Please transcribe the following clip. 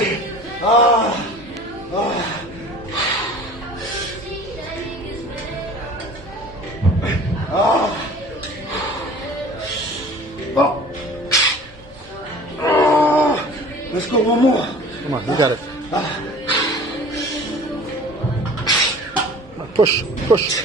Ah. Ah. Ah. Ah. Ah. Let's go, one more. Come on, you got it. Push, push.